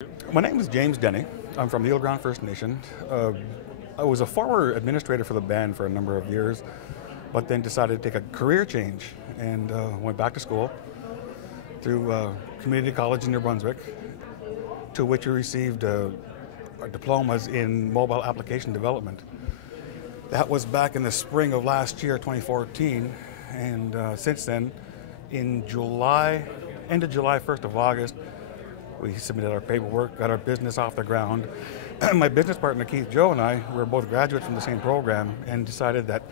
My name is James Denny. I'm from the Eagle Ground First Nation. I was a former administrator for the band for a number of years, but then decided to take a career change and went back to school through community college in New Brunswick, to which we received diplomas in mobile application development. That was back in the spring of last year, 2014, and since then, in July, end of July, 1st of August, we submitted our paperwork, got our business off the ground. My business partner, Keith Joe, and I were both graduates from the same program and decided that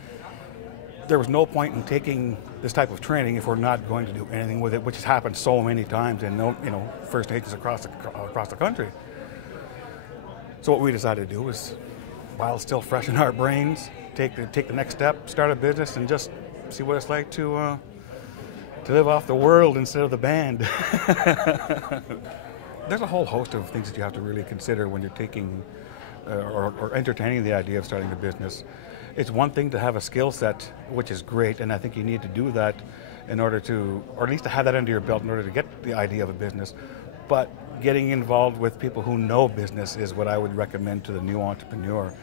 there was no point in taking this type of training if we're not going to do anything with it, which has happened so many times in First Nations across the country. So what we decided to do was, while still fresh in our brains, take the next step, start a business, and just see what it's like to live off the world instead of the band. There's a whole host of things that you have to really consider when you're taking or entertaining the idea of starting a business. It's one thing to have a skill set, which is great, and I think you need to do that in order to, or at least to have that under your belt in order to get the idea of a business. But getting involved with people who know business is what I would recommend to the new entrepreneur.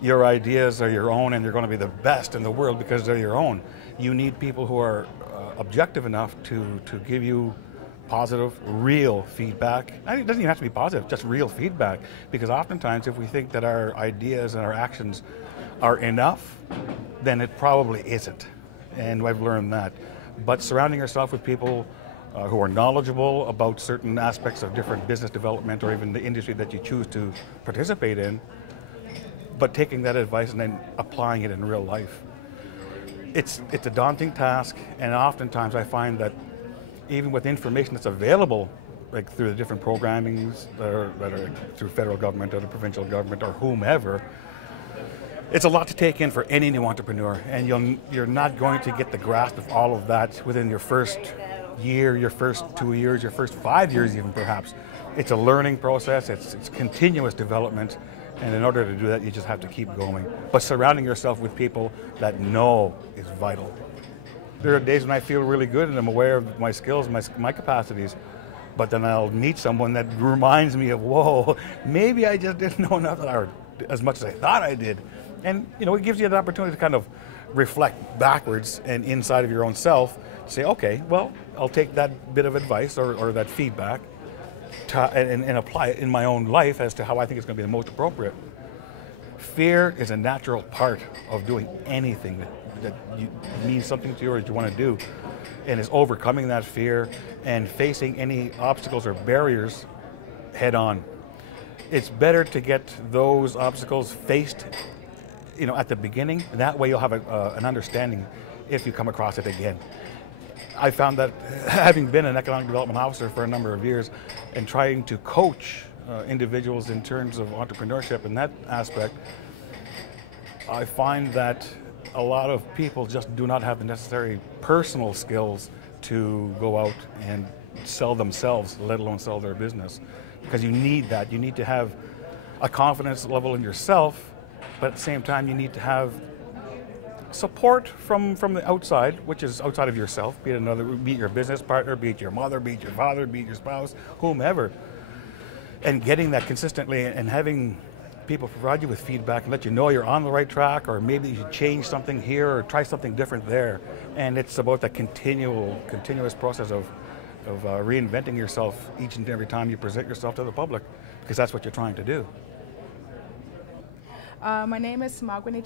Your ideas are your own, and they're going to be the best in the world because they're your own. You need people who are objective enough to give you positive, real feedback. I mean, it doesn't even have to be positive, just real feedback. Because oftentimes if we think that our ideas and our actions are enough, then it probably isn't. And I've learned that. But surrounding yourself with people who are knowledgeable about certain aspects of different business development or even the industry that you choose to participate in, but taking that advice and then applying it in real life. It's a daunting task, and oftentimes I find that even with information that's available, like through the different programmings that are through federal government or the provincial government or whomever, it's a lot to take in for any new entrepreneur, and you're not going to get the grasp of all of that within your first year, your first 2 years, your first 5 years even perhaps. It's a learning process, it's continuous development, and in order to do that you just have to keep going. But surrounding yourself with people that know is vital. There are days when I feel really good and I'm aware of my skills, my capacities, but then I'll meet someone that reminds me of, whoa, maybe I just didn't know enough or as much as I thought I did. And it gives you the opportunity to kind of reflect backwards and inside of your own self, say, okay, well, I'll take that bit of advice or that feedback and apply it in my own life as to how I think it's going to be the most appropriate. Fear is a natural part of doing anything that means something to you or that you want to do, and is overcoming that fear and facing any obstacles or barriers head on. It's better to get those obstacles faced at the beginning. That way you'll have an understanding if you come across it again. I found that having been an economic development officer for a number of years and trying to coach individuals in terms of entrepreneurship in that aspect, I find that a lot of people just do not have the necessary personal skills to go out and sell themselves, let alone sell their business. Because you need that. You need to have a confidence level in yourself, but at the same time you need to have support from the outside, which is outside of yourself, be it your business partner, be it your mother, be it your father, be it your spouse, whomever. And getting that consistently and having people provide you with feedback and let you know you're on the right track, or maybe you should change something here or try something different there. And it's about that continuous process of reinventing yourself each and every time you present yourself to the public, because that's what you're trying to do. My name is Natalie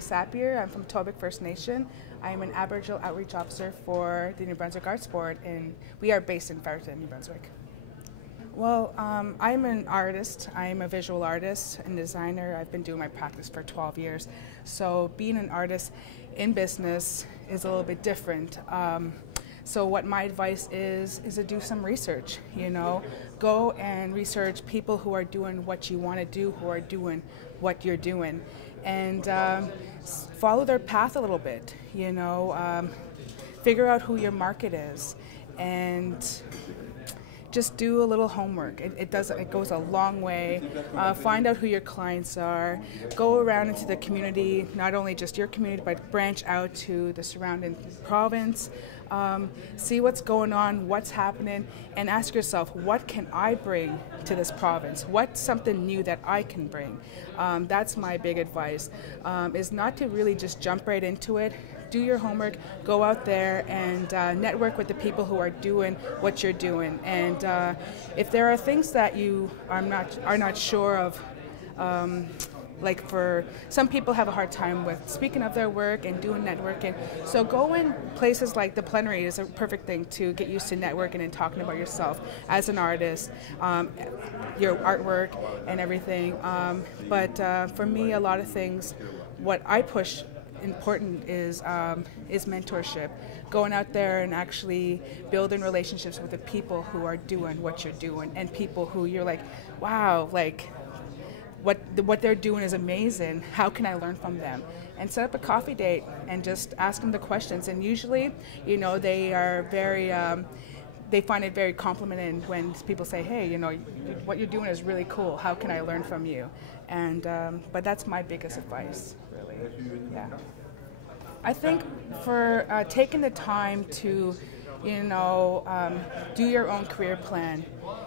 Sattler. I'm from Tobic First Nation. I am an Aboriginal Outreach Officer for the New Brunswick Arts Board, and we are based in Farrington, New Brunswick. Well, I'm an artist. I'm a visual artist and designer. I've been doing my practice for 12 years. So being an artist in business is a little bit different. So what my advice is to do some research, Go and research people who are doing what you want to do, who are doing what you're doing, and follow their path a little bit, figure out who your market is, and just do a little homework. It goes a long way. Find out who your clients are. Go around into the community, not only just your community, but branch out to the surrounding province. See what's going on, what's happening, and ask yourself, what can I bring to this province? What's something new that I can bring? That's my big advice, is not to really just jump right into it. Do your homework, go out there and network with the people who are doing what you're doing. And if there are things that you are not sure of, like for some people have a hard time with speaking of their work and doing networking. So go in places like the Plenary is a perfect thing to get used to networking and talking about yourself as an artist, your artwork and everything. But for me, a lot of things, what I push important is mentorship. Going out there and actually building relationships with the people who are doing what you're doing, and people who you're like, wow, like what they're doing is amazing. How can I learn from them? And set up a coffee date and just ask them the questions. And usually, they are very, they find it very complimenting when people say, hey, what you're doing is really cool. How can I learn from you? And but that's my biggest advice, really. Yeah. I think for taking the time to, do your own career plan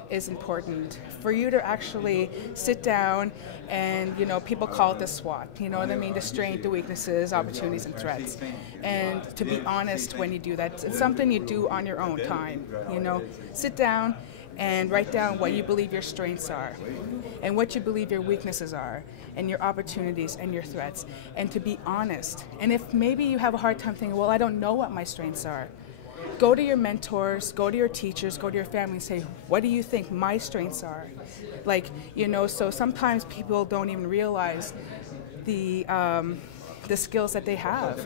is important. For you to actually sit down and, people call it the SWOT, the strengths, the weaknesses, opportunities, and threats. And to be honest when you do that, it's something you do on your own time, Sit down and write down what you believe your strengths are and what you believe your weaknesses are and your opportunities and your threats, and to be honest. And if maybe you have a hard time thinking, well, I don't know what my strengths are, go to your mentors, go to your teachers, go to your family and say, what do you think my strengths are? So sometimes people don't even realize the skills that they have,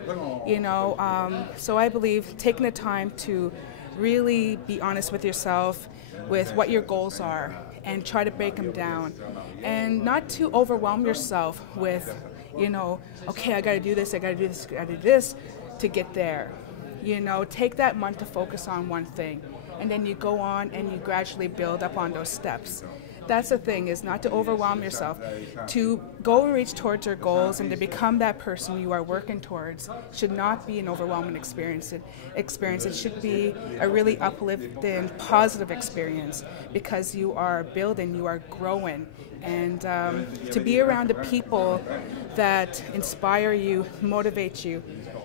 So I believe taking the time to really be honest with yourself, with what your goals are, and try to break them down, and not to overwhelm yourself with, okay, I got to do this, I got to do this, I got to do this to get there. Take that month to focus on one thing, and then you go on and you gradually build up on those steps. That's the thing, is not to overwhelm yourself. To go and reach towards your goals and to become that person you are working towards should not be an overwhelming experience. It should be a really uplifting, positive experience, because you are building, you are growing. And to be around the people that inspire you, motivate you.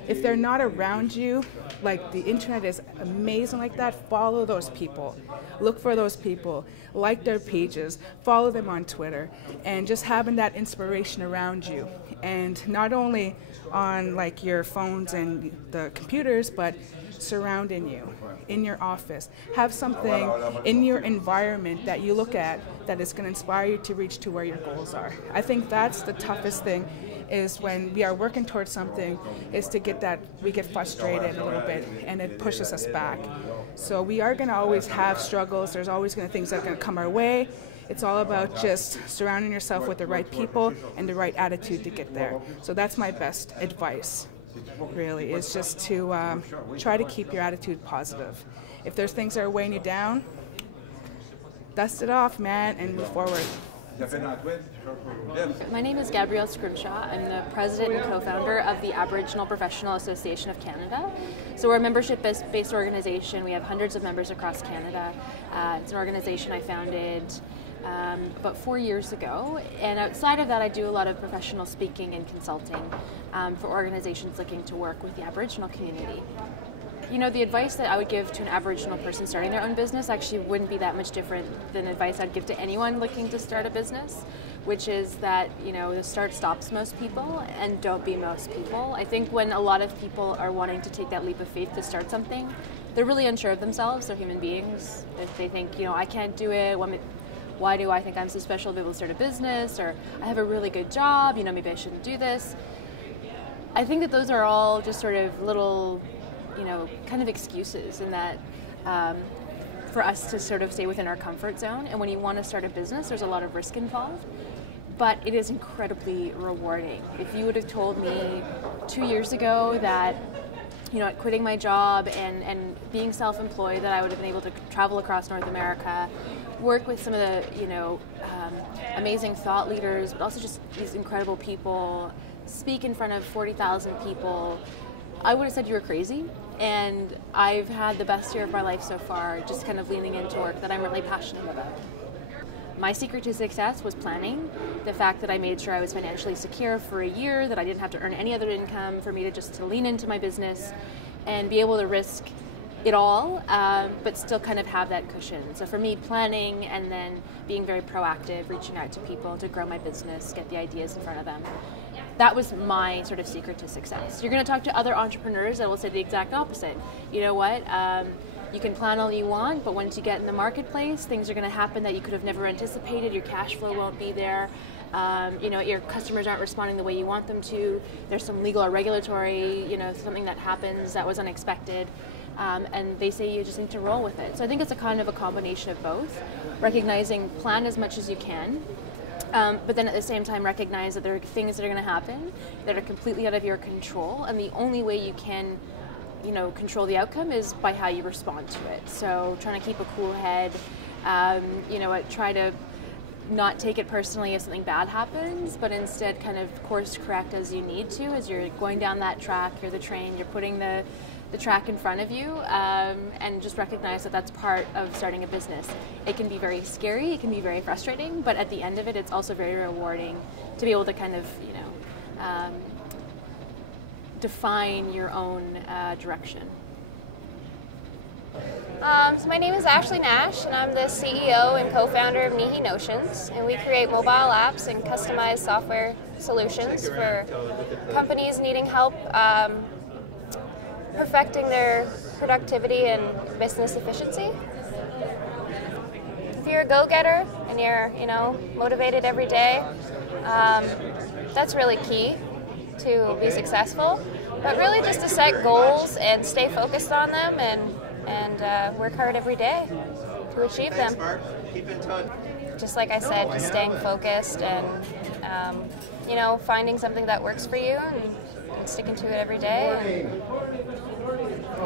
If they're not around you, like the internet is amazing like that, follow those people. Look for those people, like their pages, follow them on Twitter, and just having that inspiration around you. And not only on like your phones and the computers, but surrounding you, in your office. Have something in your environment that you look at that is going to inspire you to reach to where your goals are. I think that's the toughest thing, is when we are working towards something, is to get that, we get frustrated a little bit and it pushes us back. So we are going to always have struggles. There's always going to things that are going to come our way. It's all about just surrounding yourself with the right people and the right attitude to get there. So that's my best advice, really, is just to try to keep your attitude positive. If there's things that are weighing you down, dust it off, man, and move forward. My name is Gabrielle Scrimshaw. I'm the president and co-founder of the Aboriginal Professional Association of Canada. So we're a membership-based organization. We have hundreds of members across Canada. It's an organization I founded about 4 years ago. And outside of that, I do a lot of professional speaking and consulting for organizations looking to work with the Aboriginal community. The advice that I would give to an Aboriginal person starting their own business actually wouldn't be that much different than advice I'd give to anyone looking to start a business, which is that, the start stops most people, and don't be most people. I think when a lot of people are wanting to take that leap of faith to start something, they're really unsure of themselves. They're human beings. If they think, I can't do it, why do I think I'm so special to be able to start a business, or I have a really good job, maybe I shouldn't do this. I think that those are all just sort of little kind of excuses, in that for us to sort of stay within our comfort zone. And when you want to start a business, there's a lot of risk involved, but it is incredibly rewarding. If you would have told me 2 years ago that at quitting my job and being self-employed, that I would have been able to travel across North America, work with some of the, amazing thought leaders, but also just these incredible people, speak in front of 40,000 people, I would have said you were crazy. And I've had the best year of my life so far, just kind of leaning into work that I'm really passionate about. My secret to success was planning. The fact that I made sure I was financially secure for a year, that I didn't have to earn any other income, for me to lean into my business and be able to risk it all, but still kind of have that cushion. So for me, planning and then being very proactive, reaching out to people to grow my business, get the ideas in front of them. That was my sort of secret to success. You're going to talk to other entrepreneurs that will say the exact opposite. You know what? You can plan all you want, but once you get in the marketplace, things are going to happen that you could have never anticipated. Your cash flow won't be there. Your customers aren't responding the way you want them to. There's some legal or regulatory, something that happens that was unexpected. And they say you just need to roll with it. So I think it's a kind of a combination of both. Recognizing, plan as much as you can, but then at the same time recognize that there are things that are going to happen that are completely out of your control, and the only way you can control the outcome is by how you respond to it. So trying to keep a cool head, try to not take it personally if something bad happens, but instead kind of course correct as you need to. As you're going down that track, you're the train, you're putting the track in front of you, and just recognize that that's part of starting a business. It can be very scary, it can be very frustrating, but at the end of it, it's also very rewarding to be able to kind of, define your own direction. So my name is Ashley Nash, and I'm the CEO and co-founder of Nihi Notions, and we create mobile apps and customized software solutions for companies needing help perfecting their productivity and business efficiency. If you're a go-getter and you're, motivated every day, that's really key to be successful. But really just to set goals and stay focused on them and work hard every day to achieve them. Just like I said, just staying focused and, finding something that works for you and sticking to it every day. And, I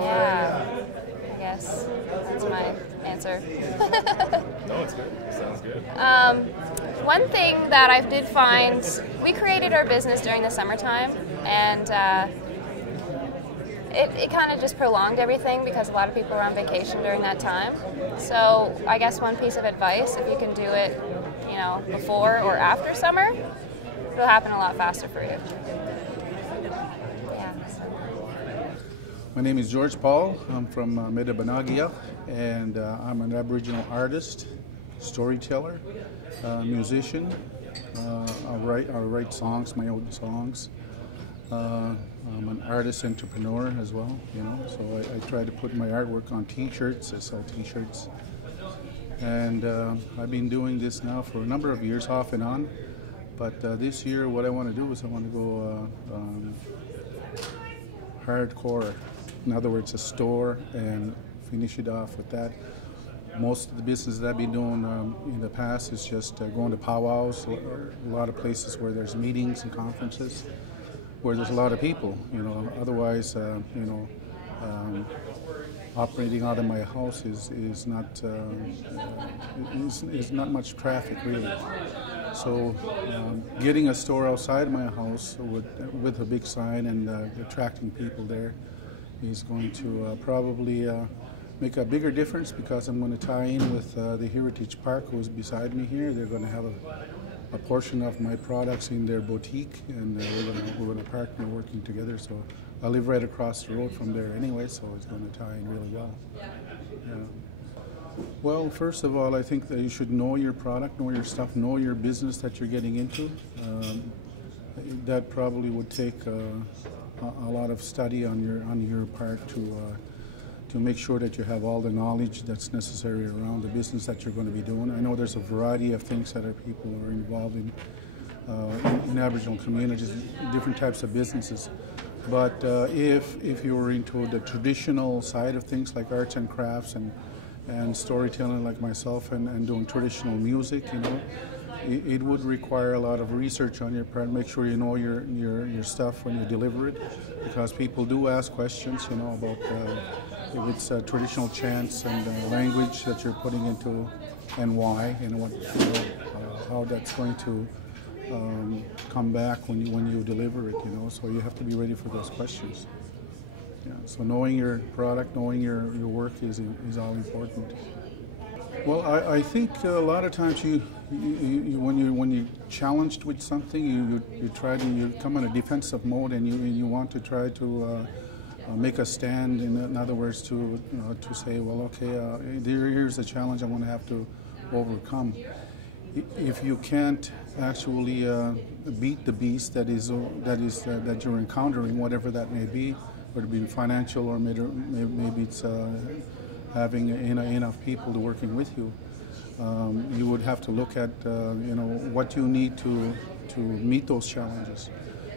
guess that's my answer. No, it's good. Sounds good. One thing that I did find, we created our business during the summertime, and it kind of just prolonged everything because a lot of people were on vacation during that time. So I guess one piece of advice, if you can do it, before or after summer, it'll happen a lot faster for you. My name is George Paul. I'm from Medabanagia, and I'm an Aboriginal artist, storyteller, musician. I write songs, my own songs. I'm an artist entrepreneur as well, so I try to put my artwork on t-shirts. I sell t-shirts. And I've been doing this now for a number of years, off and on. But this year, what I want to do is I want to go hardcore. In other words, a store, and finish it off with that. Most of the business that I've been doing in the past is just going to powwows, or a lot of places where there's meetings and conferences, where there's a lot of people. Otherwise, operating out of my house is not much traffic really. So getting a store outside my house with a big sign and attracting people there is going to probably make a bigger difference, because I'm going to tie in with the Heritage Park, who's beside me here. They're going to have a portion of my products in their boutique, and we're going to partner working together. So I live right across the road from there anyway, so it's going to tie in really well. Yeah. Well, first of all, I think that you should know your product, know your stuff, know your business that you're getting into. That probably would take a lot of study on your part to make sure that you have all the knowledge that's necessary around the business that you're going to be doing. I know there's a variety of things that people are involved in Aboriginal communities, different types of businesses. But if you're into the traditional side of things like arts and crafts and and storytelling like myself and doing traditional music, you know, it would require a lot of research on your part. Make sure you know your stuff when you deliver it, because people do ask questions, you know, about if it's traditional chants and language that you're putting into, and why, and what, you know, how that's going to come back when you deliver it, you know. So you have to be ready for those questions. Yeah. So knowing your product, knowing your work is all important. Well, I think a lot of times when you're challenged with something, you come in a defensive mode, and you want to try to make a stand. In other words, to say, well, okay, here's a challenge I'm going to have to overcome. If you can't actually beat the beast that you're encountering, whatever that may be, whether it be financial or maybe it's having enough people working with you, you would have to look at what you need to meet those challenges.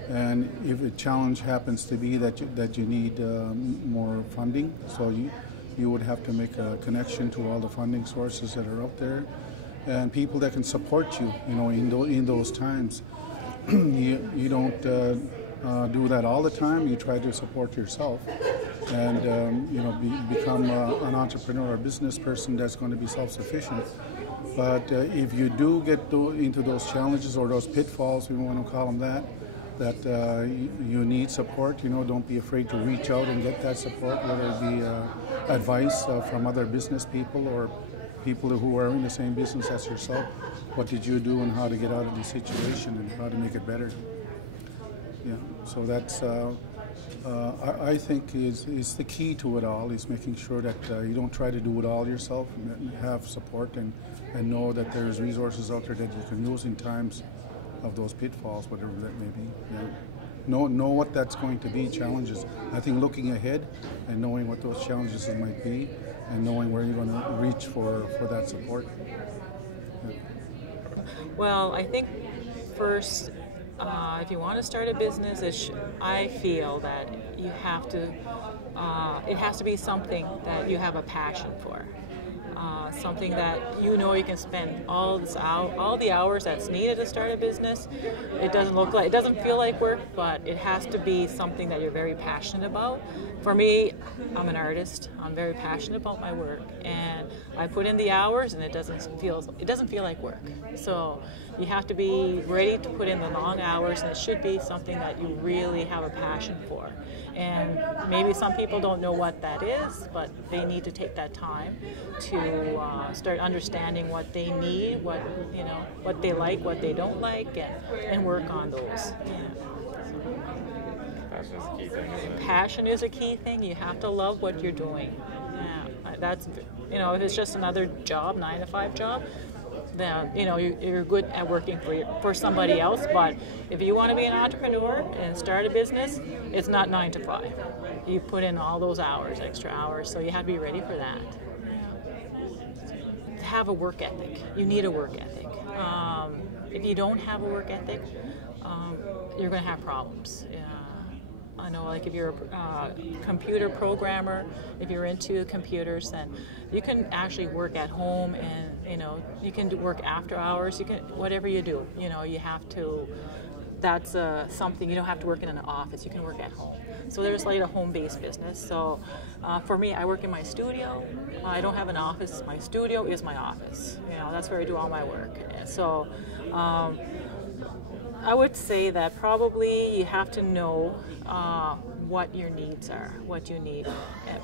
And if a challenge happens to be that you need more funding, so you would have to make a connection to all the funding sources that are out there, and people that can support you, you know, in those times. You don't do that all the time. You try to support yourself, and become an entrepreneur, a business person that's going to be self-sufficient. But if you do get into those challenges or those pitfalls, we want to call them that you need support, you know, don't be afraid to reach out and get that support, whether it be advice from other business people or people who are in the same business as yourself. What did you do and how to get out of the situation and how to make it better? Yeah, so that's I think is the key to it all, is making sure that you don't try to do it all yourself, and have support and know that there's resources out there that you can use in times of those pitfalls, whatever that may be. Yeah. Know what that's going to be, challenges. I think looking ahead and knowing what those challenges might be, and knowing where you're going to reach for that support. Yeah. Well, I think first, if you want to start a business, I feel that you have to, it has to be something that you have a passion for. Something that you know you can spend all the hours that's needed to start a business. It doesn't feel like work, but it has to be something that you're very passionate about. For me, I'm an artist. I'm very passionate about my work, and I put in the hours, and it doesn't feel like work. So you have to be ready to put in the long hours, and it should be something that you really have a passion for. And maybe some people don't know what that is, but they need to take that time to start understanding what they need, what they like, what they don't like, and work on those. Yeah. Passion is a key thing, isn't it? Passion is a key thing. You have to love what you're doing. Yeah, that's, if it's just another job, 9-to-5 job, then you're good at working for somebody else. But if you want to be an entrepreneur and start a business, it's not 9 to 5. You put in all those hours, extra hours, so you have to be ready for that. Have a work ethic. You need a work ethic. If you don't have a work ethic, you're going to have problems. I know, like if you're a computer programmer, if you're into computers, then you can actually work at home, and you can work after hours. You can, whatever you do, you have to. That's something you don't have to work in an office. You can work at home. So there's like a home-based business. So for me, I work in my studio. I don't have an office. My studio is my office. That's where I do all my work. So I would say that probably you have to know what your needs are, what you need,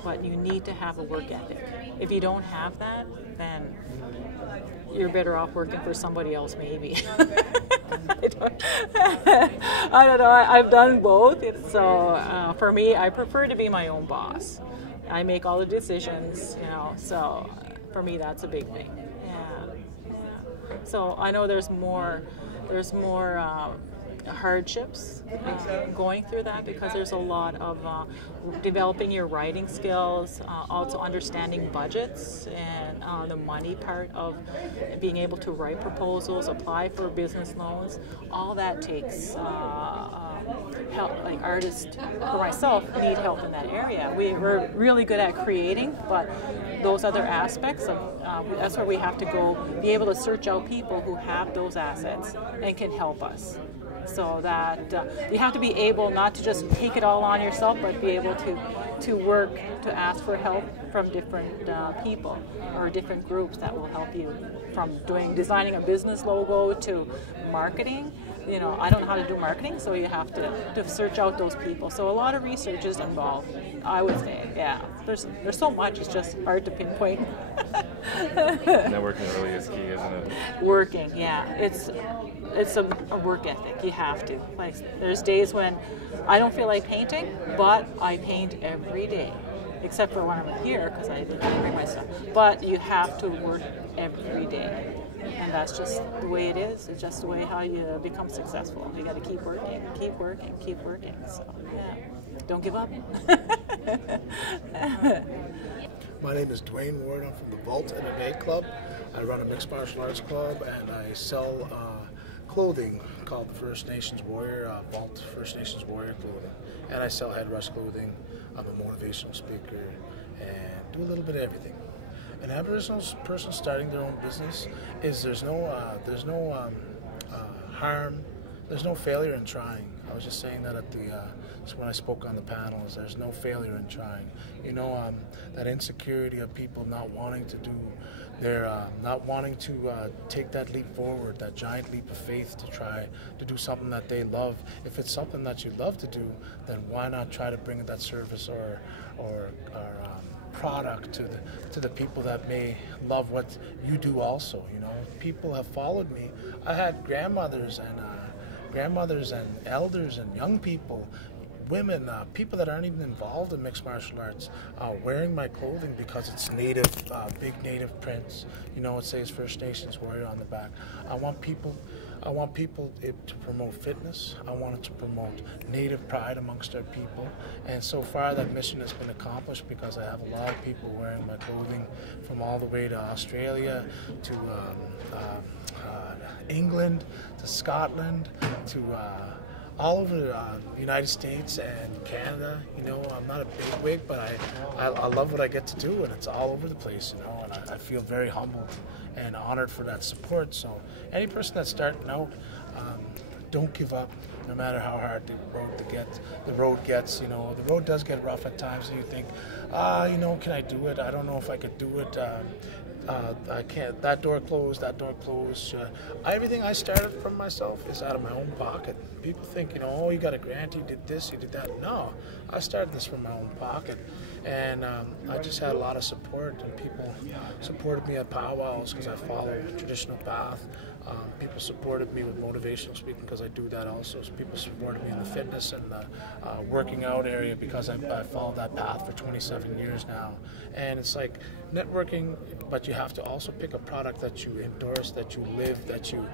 but you need to have a work ethic. If you don't have that, then you're better off working for somebody else, maybe. I don't know. I've done both. So for me, I prefer to be my own boss. I make all the decisions, so for me, that's a big thing. Yeah. So I know there's more hardships going through that, because there's a lot of developing your writing skills, also understanding budgets and the money part of being able to write proposals, apply for business loans. All that takes help. Like artists, for myself, need help in that area. We're really good at creating, but those other aspects of that's where we have to go, be able to search out people who have those assets and can help us. So that you have to be able not to just take it all on yourself, but be able to work, to ask for help from different people or different groups that will help you, from designing a business logo to marketing. You know, I don't know how to do marketing, so you have to search out those people. So a lot of research is involved, I would say. Yeah, there's so much, it's just hard to pinpoint. Networking really is key, isn't it? Working, yeah, it's a work ethic. You have to. Like, there's days when I don't feel like painting, but I paint every day, except for when I'm here because I didn't bring my stuff. But you have to work every day. And that's just the way it is. It's just the way how you become successful. You got to keep working, keep working, keep working. So, yeah, don't give up. My name is Duane. I'm from the Vault MMA Club. I run a mixed martial arts club, and I sell clothing called the First Nations Warrior, Vault First Nations Warrior clothing. And I sell headrush clothing. I'm a motivational speaker and do a little bit of everything. An Aboriginal person starting their own business is there's no harm, there's no failure in trying. I was just saying that at when I spoke on the panels. There's no failure in trying. You know, that insecurity of people not wanting to do not wanting to take that leap forward, that giant leap of faith to try to do something that they love. If it's something that you love to do, then why not try to bring that service or product to the people that may love what you do also. You know, people have followed me. I had grandmothers and elders and young people, women, people that aren't even involved in mixed martial arts, wearing my clothing because it's native, big native prints. You know, it says First Nations Warrior on the back. I want people to promote fitness. I wanted to promote native pride amongst our people. And so far that mission has been accomplished because I have a lot of people wearing my clothing from all the way to Australia, to England, to Scotland, to all over the United States and Canada. You know, I'm not a big wig, but I love what I get to do, and it's all over the place, you know, and I feel very humbled and honored for that support. So any person that's starting out, don't give up, no matter how hard the road gets. You know, the road does get rough at times, and you think, you know, can I do it? I don't know if I could do it. I can't. That door closed. Everything I started from myself is out of my own pocket. People think, you know, oh, you got a grant, you did this, you did that. No, I started this from my own pocket, and I just had a lot of support, and people supported me at powwows because I follow a traditional path. People supported me with motivational speaking because I do that also. So people supported me in the fitness and the working out area because I followed that path for 27 years now. And it's like networking, but you have to also pick a product that you endorse, that you live, that you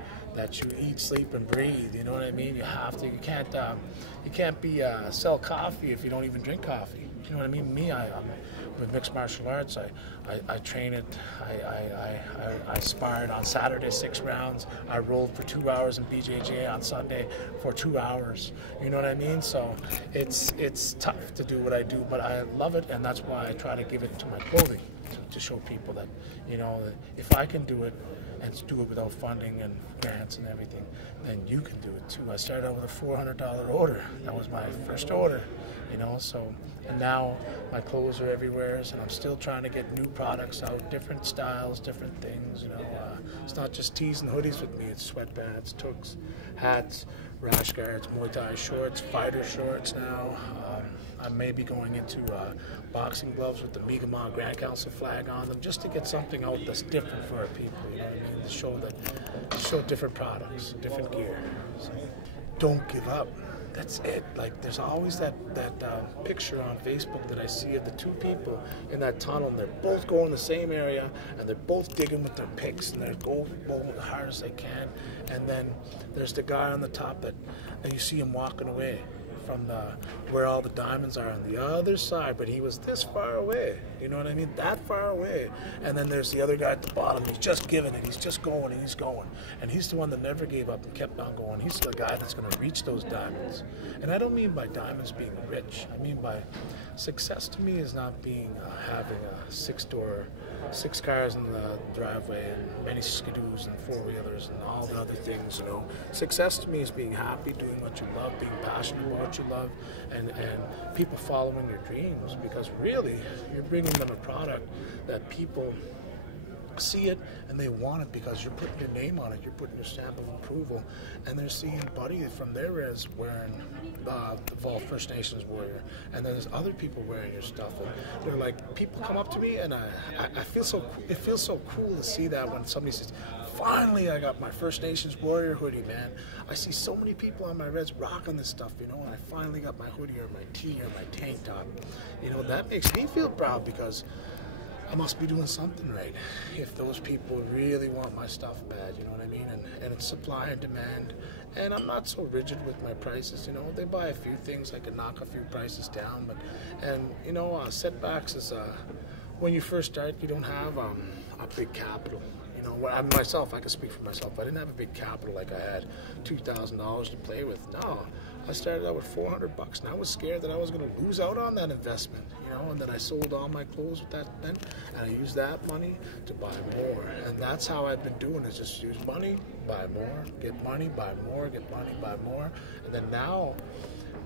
eat, sleep, and breathe. You know what I mean? You have to. You can't be sell coffee if you don't even drink coffee. You know what I mean? Me, I'm with mixed martial arts. I train it. I sparred on Saturday 6 rounds. I rolled for 2 hours in BJJ on Sunday for 2 hours. You know what I mean? So it's tough to do what I do, but I love it, and that's why I try to give it to my clothing to show people that, you know, that if I can do it and do it without funding and grants and everything, then you can do it too. I started out with a $400 order. That was my first order, you know. So, and now my clothes are everywhere, and I'm still trying to get new products out, different styles, different things. You know, it's not just tees and hoodies with me. It's sweatpants, toques, hats, rash guards, Muay Thai shorts, fighter shorts now. I may be going into boxing gloves with the Mi'kmaq Grand Council flag on them, just to get something out that's different for our people. You know what I mean? To show different products, different gear. So, don't give up. that's it. Like, there's always that picture on Facebook that I see of the two people in that tunnel, and they're both going the same area, and they're both digging with their picks, and they're going as hard as they can. And then there's the guy on the top and you see him walking away from where all the diamonds are on the other side, but he was this far away, you know what I mean, that far away. And then there's the other guy at the bottom, he's just giving it, he's just going and he's going, and he's the one that never gave up and kept on going. He's the guy that's going to reach those diamonds. And I don't mean by diamonds being rich, I mean by success to me is not being having a six cars in the driveway and many skidoos and four-wheelers and all the other things, you know. Success to me is being happy, doing what you love, being passionate about what you love, and people following your dreams, because really you're bringing them a product that people see it and they want it because you're putting your name on it, you're putting your stamp of approval, and they're seeing Buddy from their res wearing the Vault First Nations Warrior, and then there's other people wearing your stuff, and they're like, people come up to me, and I feel so, it feels so cool to see that when somebody says, finally I got my First Nations Warrior hoodie, man. I see so many people on my res rocking this stuff, you know, and I finally got my hoodie or my tee or my tank top. You know, that makes me feel proud, because I must be doing something right if those people really want my stuff bad, you know what I mean? And it's supply and demand, and I'm not so rigid with my prices, you know. They buy a few things, I can knock a few prices down, and you know, setbacks is when you first start, you don't have a big capital. You know, I myself, I can speak for myself. I didn't have a big capital like I had $2,000 to play with. No, I started out with $400, and I was scared that I was going to lose out on that investment. You know, and then I sold all my clothes with that then, and I used that money to buy more. And that's how I've been doing it. Just use money, buy more, get money, buy more, get money, buy more, and then now.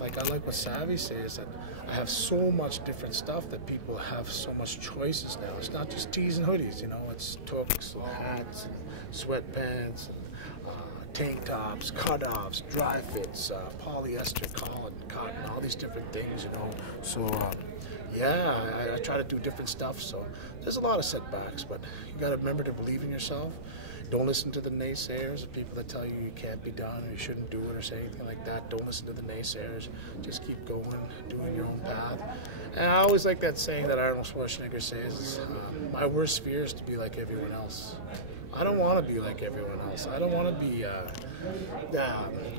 Like, I like what Savvy says, that I have so much different stuff that people have so much choices now. It's not just tees and hoodies, you know, it's toques and hats and sweatpants and tank tops, cutoffs, dry fits, polyester, cotton, all these different things, you know. So, yeah, I try to do different stuff, so there's a lot of setbacks, but you got to remember to believe in yourself. Don't listen to the naysayers, the people that tell you you can't be done or you shouldn't do it or say anything like that. Don't listen to the naysayers. Just keep going, doing your own path. And I always like that saying that Arnold Schwarzenegger says, my worst fear is to be like everyone else. I don't want to be like everyone else. I don't want to be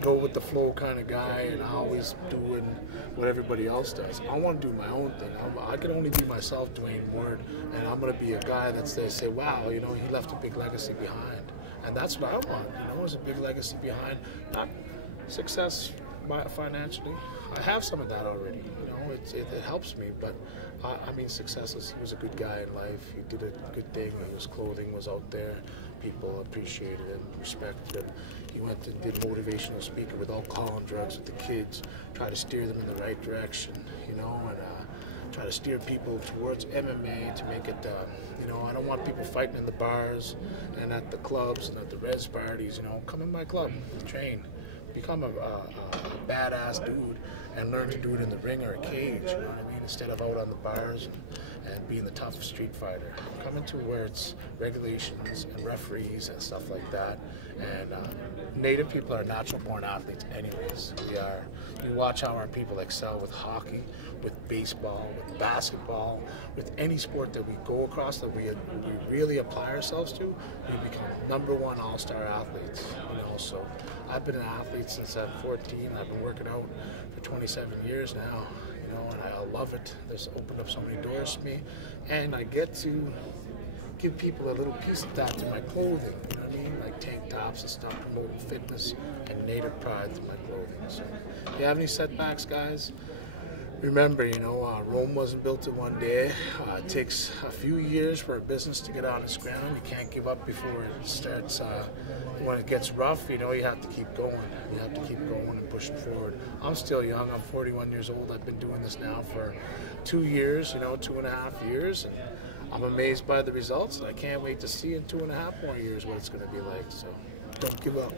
go with the flow kind of guy and always doing what everybody else does. I want to do my own thing. I can only be myself, Duane Ward, and I'm going to be a guy that's they say, wow, you know, he left a big legacy behind. And that's what I want, you know, is a big legacy behind. Not success financially. I have some of that already, you know, it helps me, but I mean, success is, he was a good guy in life. He did a good thing. His clothing was out there. People appreciated him, respected him. He went and did motivational speaking with alcohol and drugs with the kids, try to steer them in the right direction, you know, and try to steer people towards MMA to make it, you know, I don't want people fighting in the bars and at the clubs and at the res parties, you know. Come in my club, train, become a badass dude and learn to do it in the ring or a cage, you know what I mean, instead of out on the bars and being the tough street fighter. Come into where it's regulations and referees and stuff like that. And Native people are natural-born athletes anyways. We are. You watch how our people excel with hockey, with baseball, with basketball, with any sport that we go across that we really apply ourselves to, we become #1 all-star athletes, you know. So I've been an athlete since I'm 14. I've been working out for 27 years now, you know, and I love it. It's opened up so many doors to me, and I get to give people a little piece of that to my clothing, you know what I mean, like tank tops and stuff, promoting fitness and native pride to my clothing. So if you have any setbacks, guys, remember, you know, Rome wasn't built in one day. It takes a few years for a business to get on its ground. You can't give up before it starts. When it gets rough, you know, you have to keep going. You have to keep going and pushing forward. I'm still young. I'm 41 years old. I've been doing this now for 2 years, you know, 2.5 years. And I'm amazed by the results, and I can't wait to see in 2.5 more years what it's going to be like. So don't give up.